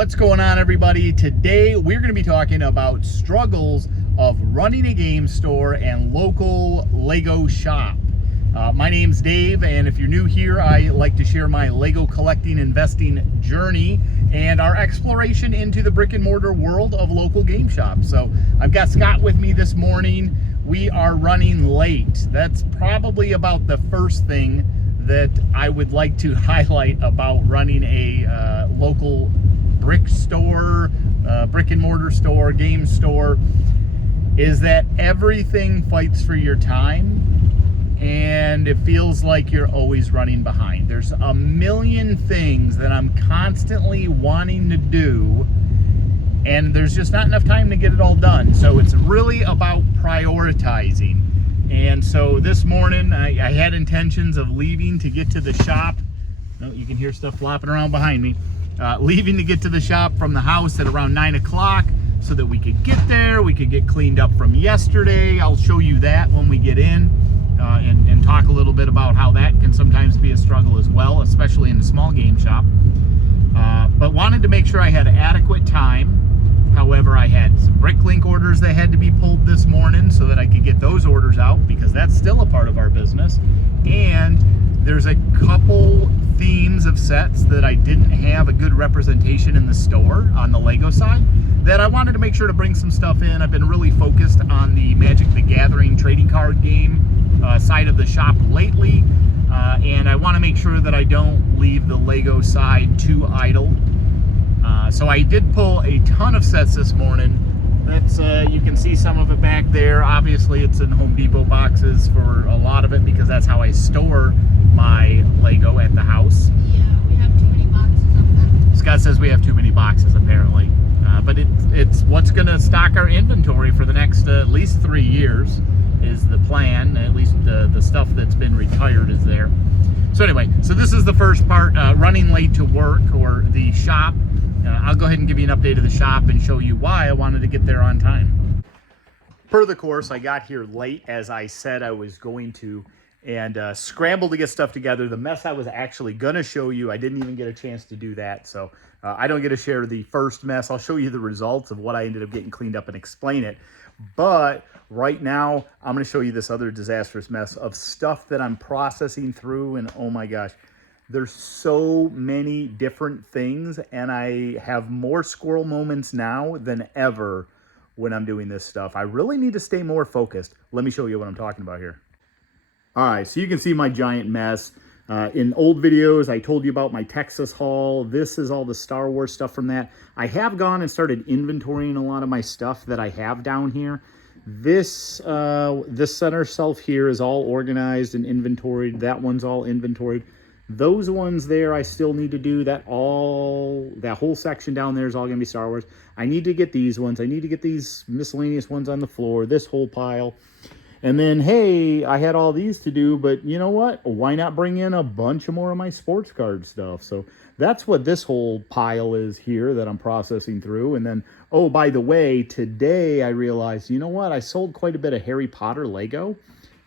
What's going on, everybody? Today we're going to be talking about struggles of running a game store and local Lego shop. My name's Dave, and if you're new here, I like to share my Lego collecting investing journey and our exploration into the brick and mortar world of local game shops. So I've got Scott with me this morning. We are running late. That's probably about the first thing that I would like to highlight about running a local brick store, brick and mortar store, game store, is that everything fights for your time and it feels like you're always running behind. There's a million things that I'm constantly wanting to do, and there's just not enough time to get it all done. So it's really about prioritizing. And so this morning I had intentions of leaving to get to the shop. Oh, you can hear stuff flopping around behind me. Leaving to get to the shop from the house at around 9 o'clock so that we could get there. We could get cleaned up from yesterday. I'll show you that when we get in and talk a little bit about how that can sometimes be a struggle as well, especially in a small game shop. But wanted to make sure I had adequate time. However, I had some BrickLink orders that had to be pulled this morning so that I could get those orders out, because that's still a part of our business. And there's a couple themes of sets that I didn't have a good representation in the store on the Lego side that I wanted to make sure to bring some stuff in. I've been really focused on the Magic the Gathering trading card game side of the shop lately, and I want to make sure that I don't leave the Lego side too idle. So I did pull a ton of sets this morning. That's you can see some of it back there. Obviously it's in Home Depot boxes for a lot of it, because that's how I store my Lego at the house. Yeah, we have too many boxes of them. Scott says we have too many boxes, apparently. But it's what's going to stock our inventory for the next at least 3 years is the plan. At least the stuff that's been retired is there. So anyway, so this is the first part, running late to work or the shop. I'll go ahead and give you an update of the shop and show you why I wanted to get there on time. Per the course, I got here late, as I said I was going to, and scrambled to get stuff together. The mess I was actually going to show you, I didn't even get a chance to do that. So I don't get to share the first mess. I'll show you the results of what I ended up getting cleaned up and explain it. But right now, I'm going to show you this other disastrous mess of stuff that I'm processing through. And oh my gosh, there's so many different things, and I have more squirrel moments now than ever when I'm doing this stuff. I really need to stay more focused. Let me show you what I'm talking about here. All right, so you can see my giant mess. In old videos, I told you about my Texas haul. This is all the Star Wars stuff from that. I have gone and started inventorying a lot of my stuff that I have down here. This center shelf here is all organized and inventoried. That one's all inventoried. Those ones there I still need to do. That whole section down there is all going to be Star Wars. I need to get these ones. I need to get these miscellaneous ones on the floor, this whole pile. And then, hey, I had all these to do, but you know what? Why not bring in a bunch of more of my sports card stuff? So that's what this whole pile is here that I'm processing through. And then, oh, by the way, today I realized, you know what? I sold quite a bit of Harry Potter Lego,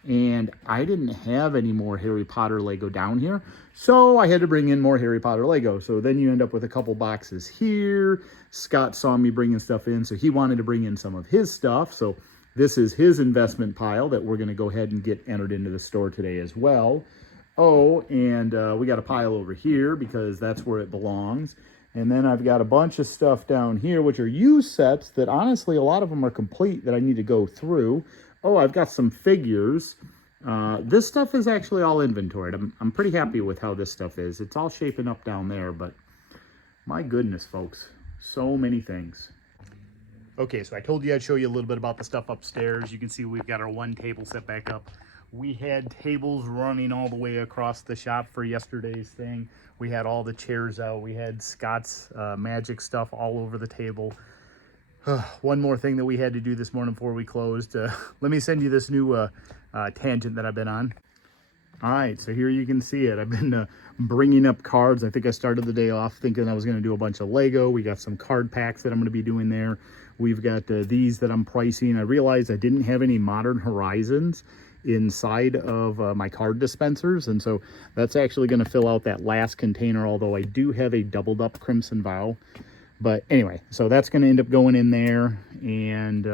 and I didn't have any more Harry Potter Lego down here. So I had to bring in more Harry Potter Lego. So then you end up with a couple boxes here. Scott saw me bringing stuff in, so he wanted to bring in some of his stuff. So this is his investment pile that we're going to go ahead and get entered into the store today as well. Oh, and we got a pile over here because that's where it belongs. And then I've got a bunch of stuff down here, which are used sets that honestly, a lot of them are complete that I need to go through. Oh, I've got some figures. This stuff is actually all inventoried. I'm pretty happy with how this stuff is. It's all shaping up down there, but my goodness, folks, so many things. Okay, so I told you I'd show you a little bit about the stuff upstairs. You can see we've got our one table set back up. We had tables running all the way across the shop for yesterday's thing. We had all the chairs out. We had Scott's magic stuff all over the table. One more thing that we had to do this morning before we closed. Let me send you this new tangent that I've been on. All right, so here you can see it. I've been bringing up cards. I think I started the day off thinking I was going to do a bunch of Lego. We got some card packs that I'm going to be doing there. We've got these that I'm pricing. I realized I didn't have any Modern Horizons inside of my card dispensers, and so that's actually going to fill out that last container, although I do have a doubled up Crimson Vow. But anyway, so that's going to end up going in there. And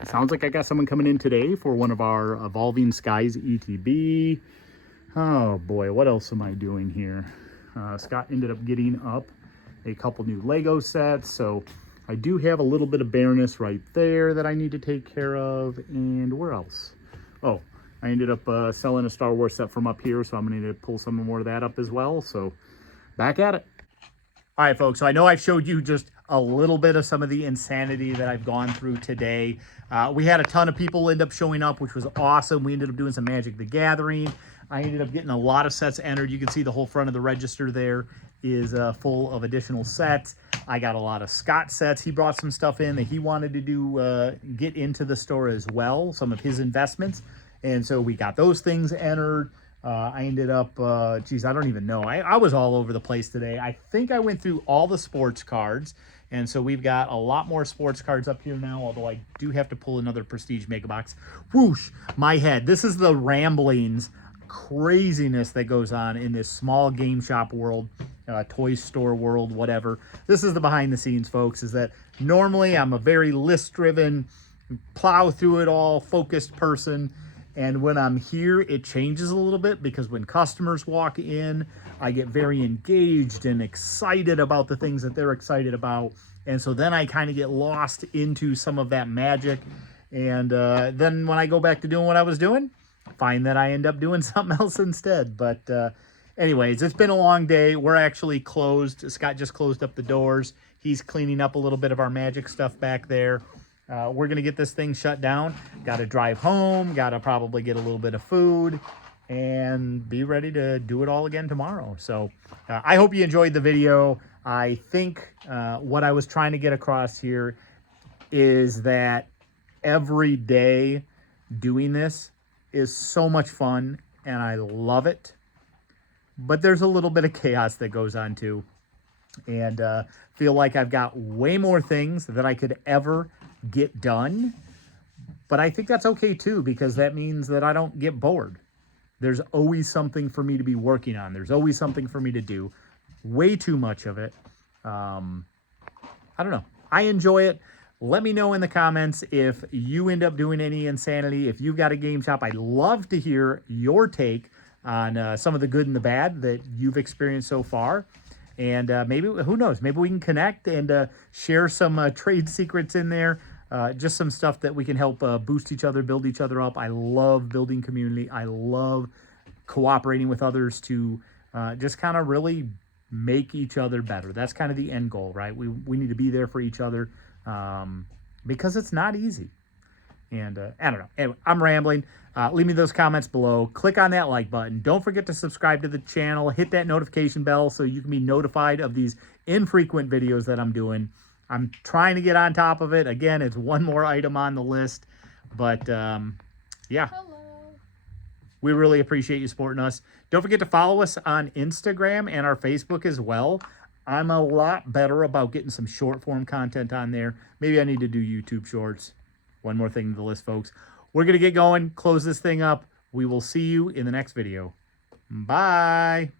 it sounds like I got someone coming in today for one of our Evolving Skies ETB. Oh boy, what else am I doing here? Scott ended up getting up a couple new Lego sets. So I do have a little bit of bareness right there that I need to take care of. And where else? Oh, I ended up selling a Star Wars set from up here. So I'm going to need to pull some more of that up as well. So back at it. All right, folks, so I know I've showed you just a little bit of some of the insanity that I've gone through today. We had a ton of people end up showing up, which was awesome. We ended up doing some Magic the Gathering. I ended up getting a lot of sets entered. You can see the whole front of the register there is full of additional sets. I got a lot of Scott sets. He brought some stuff in that he wanted to do, get into the store as well, some of his investments. And so we got those things entered. I ended up, geez, I don't even know. I was all over the place today. I think I went through all the sports cards. And so we've got a lot more sports cards up here now, although I do have to pull another Prestige Mega Box. Whoosh, my head. This is the ramblings, craziness that goes on in this small game shop world, toy store world, whatever. This is the behind the scenes, folks, is that normally I'm a very list-driven, plow through it all, focused person. And when I'm here, it changes a little bit because when customers walk in, I get very engaged and excited about the things that they're excited about. And so then I kind of get lost into some of that magic. And then when I go back to doing what I was doing, find that I end up doing something else instead. But anyways, it's been a long day. We're actually closed. Scott just closed up the doors. He's cleaning up a little bit of our magic stuff back there. We're going to get this thing shut down. Got to drive home. Got to probably get a little bit of food and be ready to do it all again tomorrow. So I hope you enjoyed the video. I think what I was trying to get across here is that every day doing this is so much fun and I love it. But there's a little bit of chaos that goes on too. And feel like I've got way more things that I could ever get done. But I think that's okay too, because that means that I don't get bored. There's always something for me to be working on. There's always something for me to do. Way too much of it. I don't know. I enjoy it. Let me know in the comments if you end up doing any insanity. If you've got a game shop, I'd love to hear your take on some of the good and the bad that you've experienced so far. And maybe, who knows, maybe we can connect and share some trade secrets in there. Just some stuff that we can help boost each other, build each other up. I love building community. I love cooperating with others to just kind of really make each other better. That's kind of the end goal, right? We need to be there for each other because it's not easy. And I don't know. Anyway, I'm rambling. Leave me those comments below. Click on that like button. Don't forget to subscribe to the channel. Hit that notification bell so you can be notified of these infrequent videos that I'm doing. I'm trying to get on top of it. Again, it's one more item on the list. But, yeah. Hello. We really appreciate you supporting us. Don't forget to follow us on Instagram and our Facebook as well. I'm a lot better about getting some short form content on there. Maybe I need to do YouTube shorts. One more thing to the list, folks. We're going to get going, close this thing up. We will see you in the next video. Bye.